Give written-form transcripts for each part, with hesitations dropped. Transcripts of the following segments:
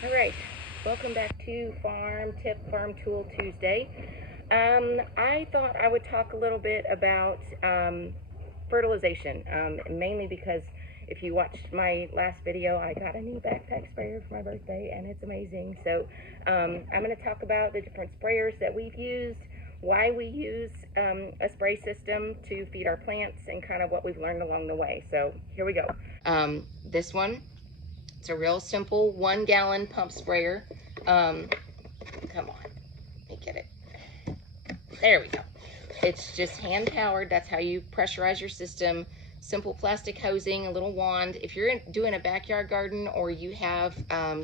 All right, welcome back to Farm Tool Tuesday. I thought I would talk a little bit about fertilization, mainly because if you watched my last video, I got a new backpack sprayer for my birthday, and it's amazing. So I'm going to talk about the different sprayers that we've used, why we use a spray system to feed our plants, and kind of what we've learned along the way. So here we go. This one. It's a real simple 1 gallon pump sprayer. Come on, let me get it. There we go. It's just hand powered. That's how you pressurize your system. Simple plastic hosing, a little wand. If you're doing a backyard garden or you have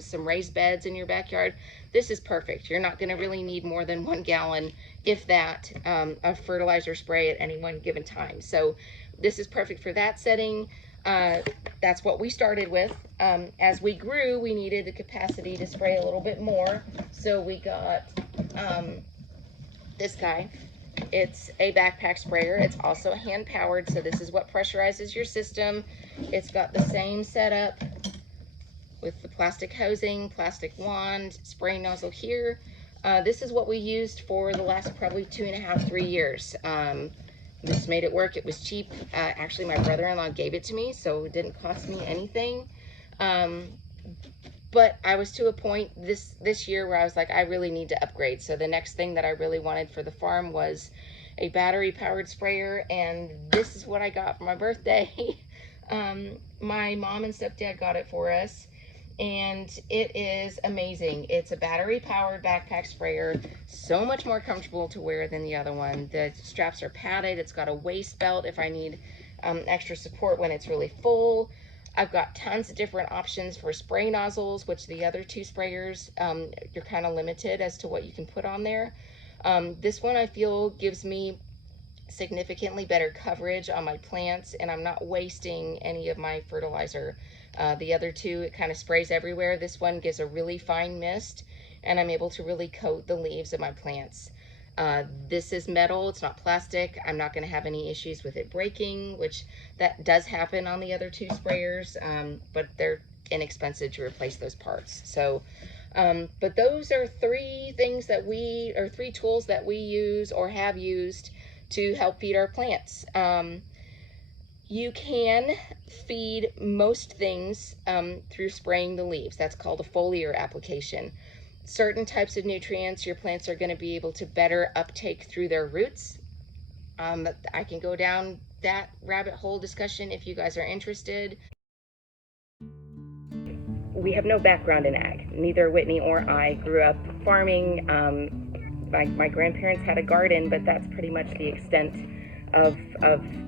some raised beds in your backyard, this is perfect. You're not gonna really need more than 1 gallon, if that, of fertilizer spray at any one given time. So this is perfect for that setting. That's what we started with. As we grew, we needed the capacity to spray a little bit more, so we got this guy. It's a backpack sprayer. It's also hand powered, so this is what pressurizes your system. It's got the same setup with the plastic hosing, plastic wand, spray nozzle here. This is what we used for the last probably 2.5, 3 years. This made it work. It was cheap. Actually, my brother-in-law gave it to me, so it didn't cost me anything. But I was to a point this year where I was like, I really need to upgrade. So the next thing that I really wanted for the farm was a battery-powered sprayer, and this is what I got for my birthday. My mom and stepdad got it for us, and it is amazing. It's a battery-powered backpack sprayer, so much more comfortable to wear than the other one. The straps are padded. It's got a waist belt if I need extra support when it's really full. I've got tons of different options for spray nozzles, which the other 2 sprayers, you're kind of limited as to what you can put on there. This one I feel gives me significantly better coverage on my plants, and I'm not wasting any of my fertilizer. The other 2, it kind of sprays everywhere. This one gives a really fine mist, and I'm able to really coat the leaves of my plants. This is metal, it's not plastic. I'm not going to have any issues with it breaking, which that does happen on the other 2 sprayers, but they're inexpensive to replace those parts. So, but those are 3 things that 3 tools that we use or have used to help feed our plants. You can feed most things through spraying the leaves. That's called a foliar application. Certain types of nutrients your plants are going to be able to better uptake through their roots. I can go down that rabbit hole discussion if you guys are interested. We have no background in ag. Neither Whitney or I grew up farming. My grandparents had a garden, but that's pretty much the extent of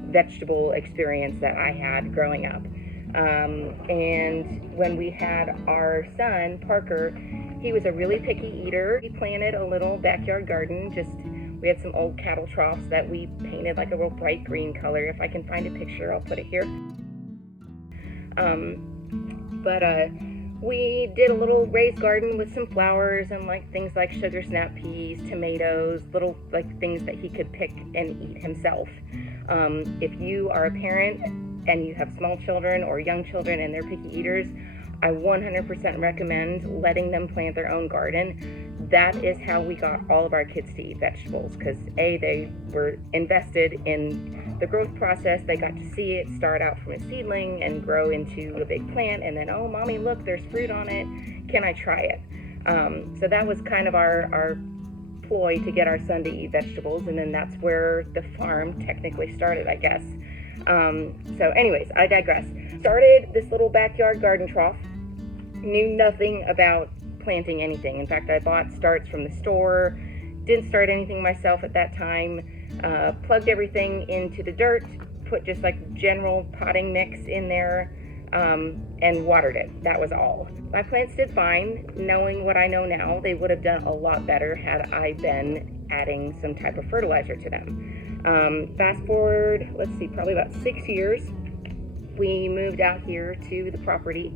vegetable experience that I had growing up. And when we had our son, Parker, he was a really picky eater. He planted a little backyard garden. We had some old cattle troughs that we painted like a real bright green color. If I can find a picture, I'll put it here. We did a little raised garden with some flowers and things like sugar snap peas, tomatoes, little things that he could pick and eat himself. If you are a parent and you have small children or young children and they're picky eaters, I 100% recommend letting them plant their own garden. That is how we got all of our kids to eat vegetables, because they were invested in the growth process. They got to see it start out from a seedling and grow into a big plant, and then, oh, mommy, look, there's fruit on it. Can I try it? So that was kind of our ploy to get our son to eat vegetables, and then that's where the farm technically started, I guess. So anyways, I digress. Started this little backyard garden trough, knew nothing about planting anything. In fact, I bought starts from the store, didn't start anything myself at that time, plugged everything into the dirt, put just general potting mix in there, and watered it. That was all. My plants did fine. Knowing what I know now, they would have done a lot better had I been adding some type of fertilizer to them. Fast forward, let's see, probably about 6 years, we moved out here to the property,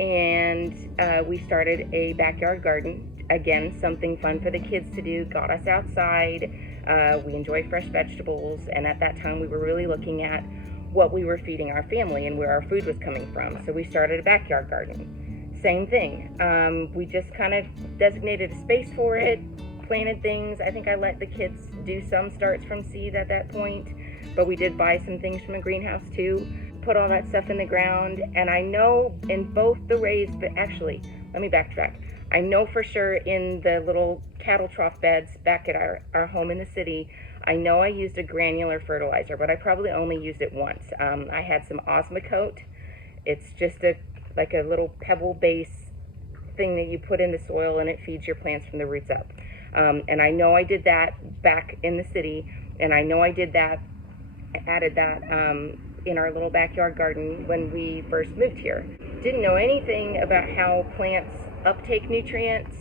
and we started a backyard garden. Again, something fun for the kids to do, got us outside. We enjoy fresh vegetables, and at that time we were really looking at what we were feeding our family and where our food was coming from. So we started a backyard garden. same thing. We just kind of designated a space for it, planted things. I think I let the kids do some starts from seed at that point, but we did buy some things from the greenhouse too. Put all that stuff in the ground, and I know in both the raised, but actually, let me backtrack. I know for sure in the little cattle trough beds back at our home in the city, I know I used a granular fertilizer, but I probably only used it once. I had some Osmocote. It's just like a little pebble base thing that you put in the soil, and it feeds your plants from the roots up. And I know I did that back in the city, and I know I did that, added that in our little backyard garden when we first moved here. Didn't know anything about how plants uptake nutrients,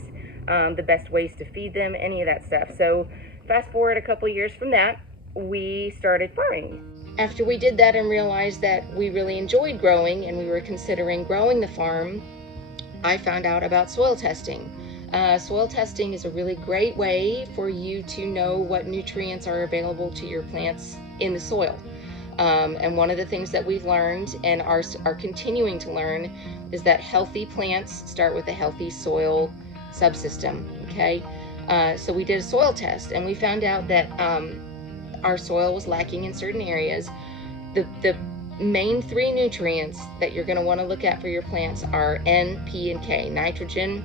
the best ways to feed them, any of that stuff. So fast forward a couple years from that, we started farming. After we did that and realized that we really enjoyed growing and we were considering growing the farm, I found out about soil testing. Soil testing is a really great way for you to know what nutrients are available to your plants in the soil. And one of the things that we've learned and are continuing to learn is that healthy plants start with a healthy soil subsystem, okay? So we did a soil test, and we found out that our soil was lacking in certain areas. The main three nutrients that you're going to want to look at for your plants are N, P, and K: nitrogen,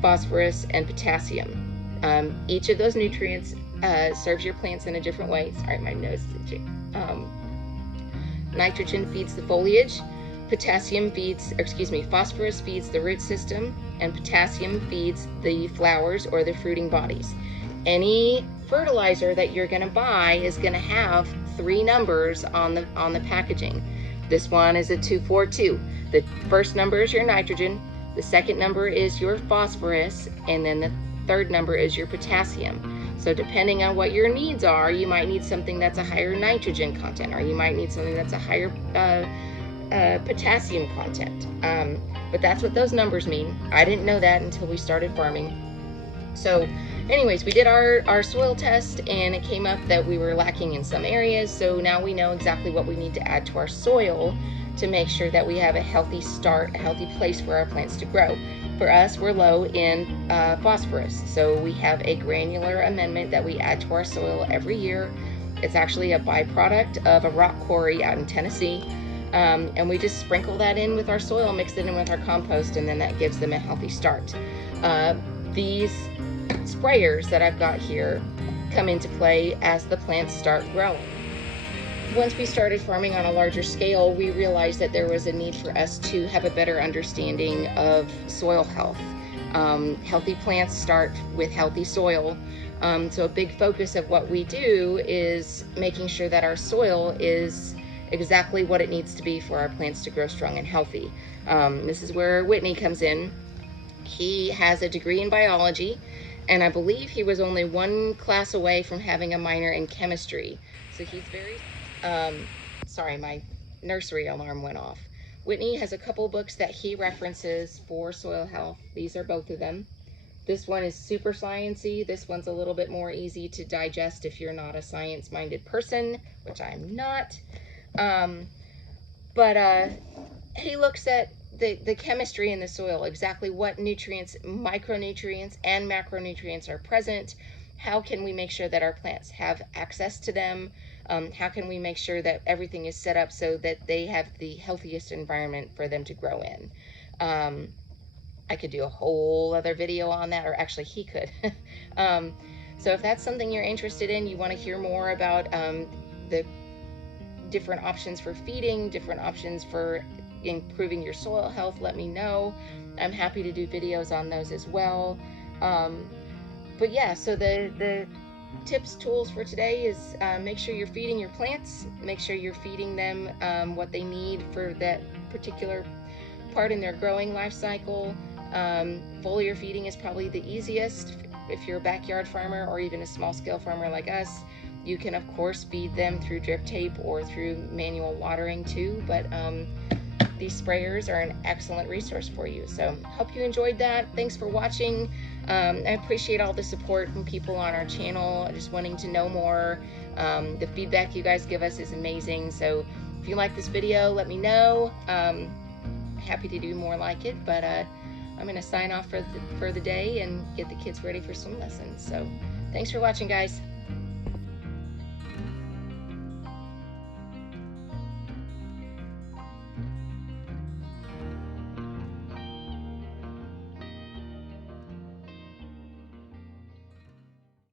phosphorus, and potassium. Each of those nutrients serves your plants in a different way. Sorry, my nose is itching. Nitrogen feeds the foliage, phosphorus feeds the root system, and potassium feeds the flowers or the fruiting bodies. Any fertilizer that you're going to buy is going to have three numbers on the packaging. This one is a 242. The first number is your nitrogen, the second number is your phosphorus, and then the third number is your potassium. So depending on what your needs are, you might need something that's a higher nitrogen content, or you might need something that's a higher potassium content. But that's what those numbers mean. I didn't know that until we started farming. So anyways, we did our soil test, and it came up that we were lacking in some areas. So now we know exactly what we need to add to our soil to make sure that we have a healthy start, a healthy place for our plants to grow. For us, we're low in phosphorus, so we have a granular amendment that we add to our soil every year. It's actually a byproduct of a rock quarry out in Tennessee, and we just sprinkle that in with our soil, mix it in with our compost, and then that gives them a healthy start. These sprayers that I've got here come into play as the plants start growing. Once we started farming on a larger scale, we realized that there was a need for us to have a better understanding of soil health. Healthy plants start with healthy soil. So a big focus of what we do is making sure that our soil is exactly what it needs to be for our plants to grow strong and healthy. This is where Whitney comes in. He has a degree in biology, and I believe he was only one class away from having a minor in chemistry. So he's very... sorry, my nursery alarm went off. Whitney has a couple books that he references for soil health. These are both of them. This one is super sciencey. This one's a little bit more easy to digest if you're not a science-minded person, which I'm not. But he looks at the chemistry in the soil, exactly what nutrients, micronutrients and macronutrients are present. How can we make sure that our plants have access to them? How can we make sure that everything is set up so that they have the healthiest environment for them to grow in? I could do a whole other video on that, or actually he could. So if that's something you're interested in, you want to hear more about the different options for feeding, different options for improving your soil health, let me know. I'm happy to do videos on those as well. But yeah, so the tips, tools for today is make sure you're feeding your plants, make sure you're feeding them what they need for that particular part in their growing life cycle. Foliar feeding is probably the easiest. If you're a backyard farmer or even a small scale farmer like us, you can of course feed them through drip tape or through manual watering too, but these sprayers are an excellent resource for you. So hope you enjoyed that. Thanks for watching. I appreciate all the support from people on our channel, just wanting to know more. The feedback you guys give us is amazing. So if you like this video, let me know. Happy to do more like it. But I'm going to sign off for the day and get the kids ready for swim lessons. So thanks for watching, guys.